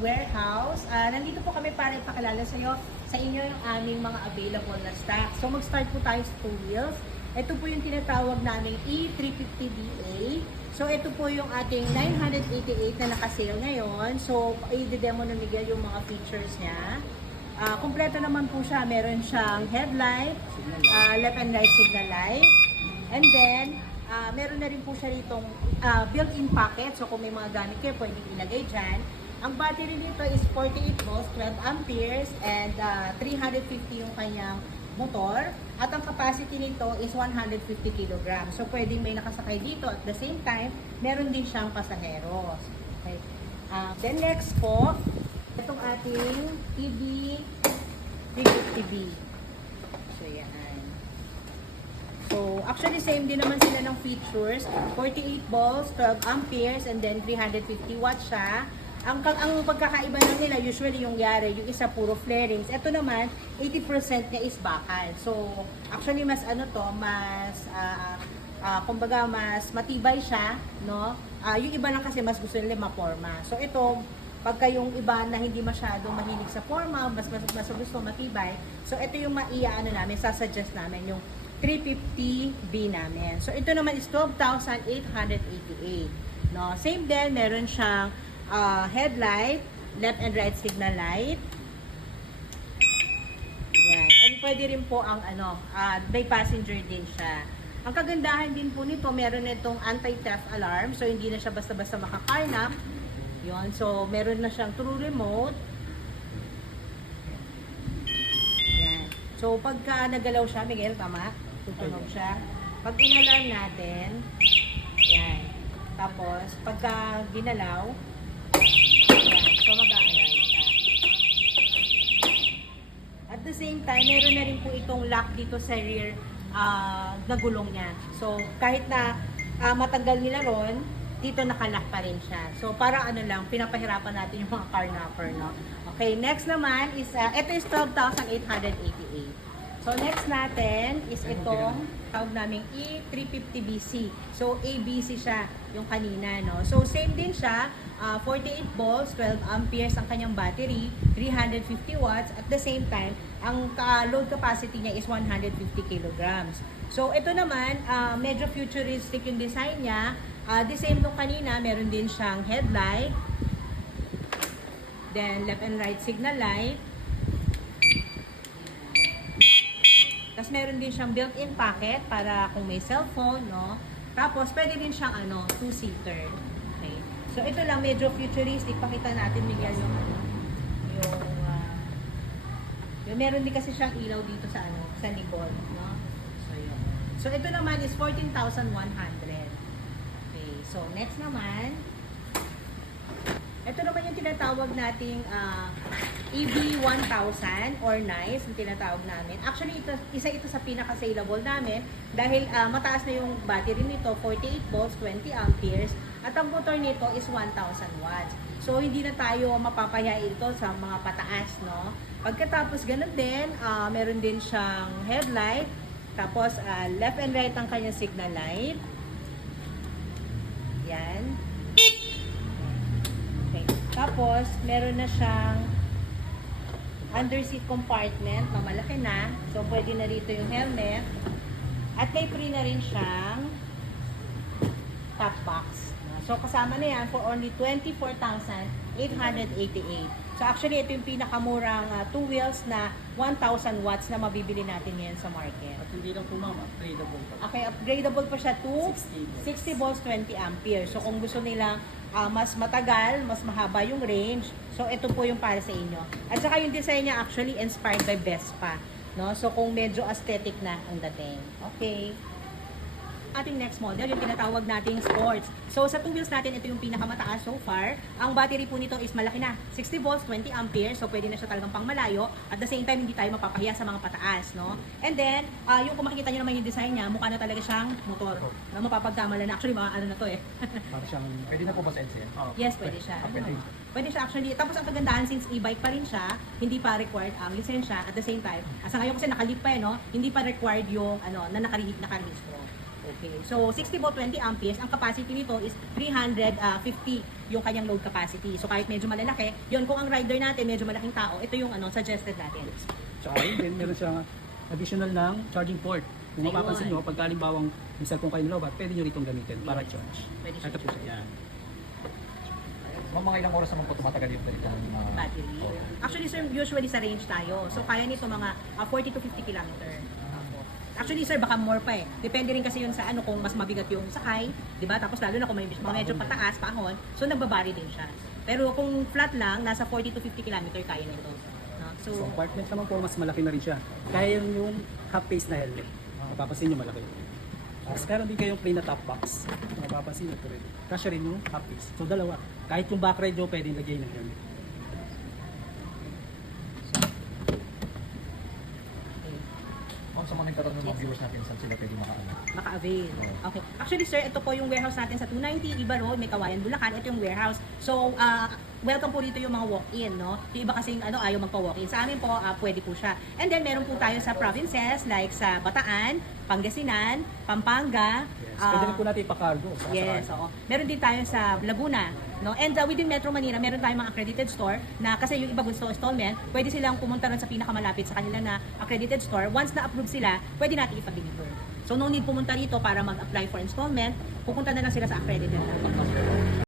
warehouse. Ah, nandito po kami para ipakilala sa iyo sa inyo yung aming mga available na stock. So mag-start po tayo sa two wheels. Ito po yung tinatawag naming E E350DA. So ito po yung ating 988 na naka-sale ngayon. So i-demo na Miguel yung mga features niya. Ah, kompleto naman po siya. Meron siyang headlight, ah, left and right signal light. And then, ah, meron na rin po siya ritong ah, built-in pocket. So kung may mga gamit kayo, pwedeng ilagay dyan. Ang battery nito is 48 volts, 12 amperes, and ah, 350 yung kanyang motor. At ang capacity nito is 150 kilograms. So pwedeng may nakasakay dito. At the same time, meron din siyang pasaheros. Okay. Ah, then next po, itong ating TB 350B. So yan. So, actually same din naman sila ng features. 48 volts, 12 amperes, and then 350 watts siya. Ang, ang pagkakaiba lang nila, usually yung yari, yung isa puro flarings. Ito naman, 80% niya is bakal. So, actually mas ano to, mas, ah, ah, kumbaga, mas matibay siya, no? Ah, yung iba lang kasi mas gusto nila maporma. So, ito, pagka yung iba na hindi masyadong mahilig sa forma, mas, mas, mas gusto matibay. So, ito yung maia, ano namin, sasuggest namin, yung 350B namin. So, ito naman is 12,888. No? Same din, meron siyang ah, headlight, left and right signal light. Yan. And pwede rin po ang ano, ah, may passenger din siya. Ang kagandahan din po nito, meron itong anti-theft alarm. So, hindi na siya basta-basta makakarnap. Yun. So, meron na siyang true remote. Yan. So, pagka nagalaw siya, Miguel, tama? Tutunog siya. Pag inalarm natin, yan. Tapos, pagka ginalaw, yan. So, mag-a-alarm siya. Time, meron na rin po itong lock dito sa rear ah, na gulong niya. So, kahit na ah, matanggal nila ron, dito nakalock pa rin siya. So, parang ano lang, pinapahirapan natin yung mga car napper, no? Okay, next naman is, ah, ito is 12,888. So, next natin is itong tawag naming E E350BC. So, ABC siya yung kanina, no? So, same din siya. ah, 48 volts, 12 amperes ang kanyang battery, 350 watts. At the same time, ang ka- load capacity niya is 150 kilograms. So, ito naman, ah, medyo futuristic yung design niya. Ah, the same nung kanina, meron din siyang headlight. Then, left and right signal light. Meron din siyang built-in pocket para kung may cellphone, no? Tapos pwede din siyang ano, two-seater. Okay. So ito lang medyo futuristic. Pakita natin Miguel yung ano, yung ah, yung meron din kasi siyang ilaw dito sa ano, sa likod, no? So yun. So ito naman is 14,100. Okay. So next naman, ito naman yung tinatawag nating ah, EB1000 or NICE, yung tinatawag namin. Actually, ito, isa ito sa pinaka-saleable namin dahil ah, mataas na yung battery nito, 48 volts, 20 amperes, at ang motor nito is 1,000 watts. So, hindi na tayo mapapaya ito sa mga pataas, no? Pagkatapos, ganun din, ah, meron din siyang headlight, tapos ah, left and right ang kanyang signal light. Yan. Tapos, meron na siyang underseat compartment na malaki na. So, pwede na rito yung helmet. At may free na rin siyang top box. So, kasama na yan for only 24,888. So, actually, ito yung pinakamurang uh, two wheels na 1,000 watts na mabibili natin ngayon sa market. At hindi lang po ma'am, upgradable pa. Okay, upgradable pa siya to 60 60 volts, volts. 20 amperes. So kung gusto nila ah, mas matagal, mas mahaba yung range, so ito po yung para sa inyo. At saka yung design niya actually inspired by Vespa. No? So kung medyo aesthetic na ang dating. Okay ating next model, yung tinatawag nating sports. So, sa two wheels natin, ito yung pinakamataas so far. Ang battery po nito is malaki na. 60 volts, 20 amperes. So, pwede na siya talagang pang malayo. At the same time, hindi tayo mapapahiya sa mga pataas, no? And then, ah, yung kung makikita nyo naman yung design niya, mukha na talaga siyang motor. Na mapapagkamala na. Actually, mga ano na to eh. Para siyang, pwede na po ba sa NCL? Oh, yes, pwede siya. Ah, pwede. Pwede siya actually. Tapos ang kagandahan since e-bike pa rin siya, hindi pa required ang lisensya. At the same time, asa ngayon kasi nakalip pa eh, no? Hindi pa required yung ano, na nakarehistro. Okay. So 60 volt 20 amperes, ang capacity nito is 350 yung kanyang load capacity. So kahit medyo malalaki, yun kung ang rider natin medyo malaking tao, ito yung ano suggested natin. Tsaka yun din, meron siyang additional ng charging port. Kung Ayun. mapapansin nyo, pag kalimbawang may cellphone kayo nilobat, pwede nyo ritong gamitin para Yes. charge. Pwede siya Ito po siya. Yan. Mga mga ilang oras naman po tumatagal yung ganito ng mga battery. Actually sir, usually sa range tayo. So kaya nito mga ah, 40 to 50 kilometer. Actually sir, baka more pa eh. Depende rin kasi yun sa ano kung mas mabigat yung sakay, 'di ba? Tapos lalo na kung may mga medyo pataas, paahon, so nagbabari din siya. Pero kung flat lang, nasa 40 to 50 kilometer kaya nito. No? So, So, compartment naman po, mas malaki na rin siya. Kaya yung, yung half-face na helmet. Mapapansin nyo malaki. Tapos meron din kayong plain na top box. Mapapansin nyo ito rin. Kasya rin yung half-face. So, dalawa. Kahit yung back ride nyo, pwede lagay ng helmet. Sa mga nagtatanong ng mga viewers natin, saan sila pwede makaano? maka-avail. Okay. Actually, sir, ito po yung warehouse natin sa 290 Iba Road, may Kawayan, Bulacan. Ito yung warehouse. So, ah, welcome po dito yung mga walk-in, no? Yung iba kasing ano, ayaw magpa-walk-in. Sa amin po, ah, pwede po siya. And then, meron po tayo sa provinces like sa Bataan, Pangasinan, Pampanga. Yes. ah, Pwede rin po natin ipa-cargo. Sa Yes, oo. Meron din tayo sa Laguna, no? And uh, within Metro Manila, meron tayong mga accredited store na kasi yung iba gusto installment, pwede silang pumunta rin sa pinakamalapit sa kanila na accredited store. Once na-approve sila, pwede natin ipa-deliver. So no need pumunta rito para mag-apply for installment. Pupunta na lang sila sa accredited na.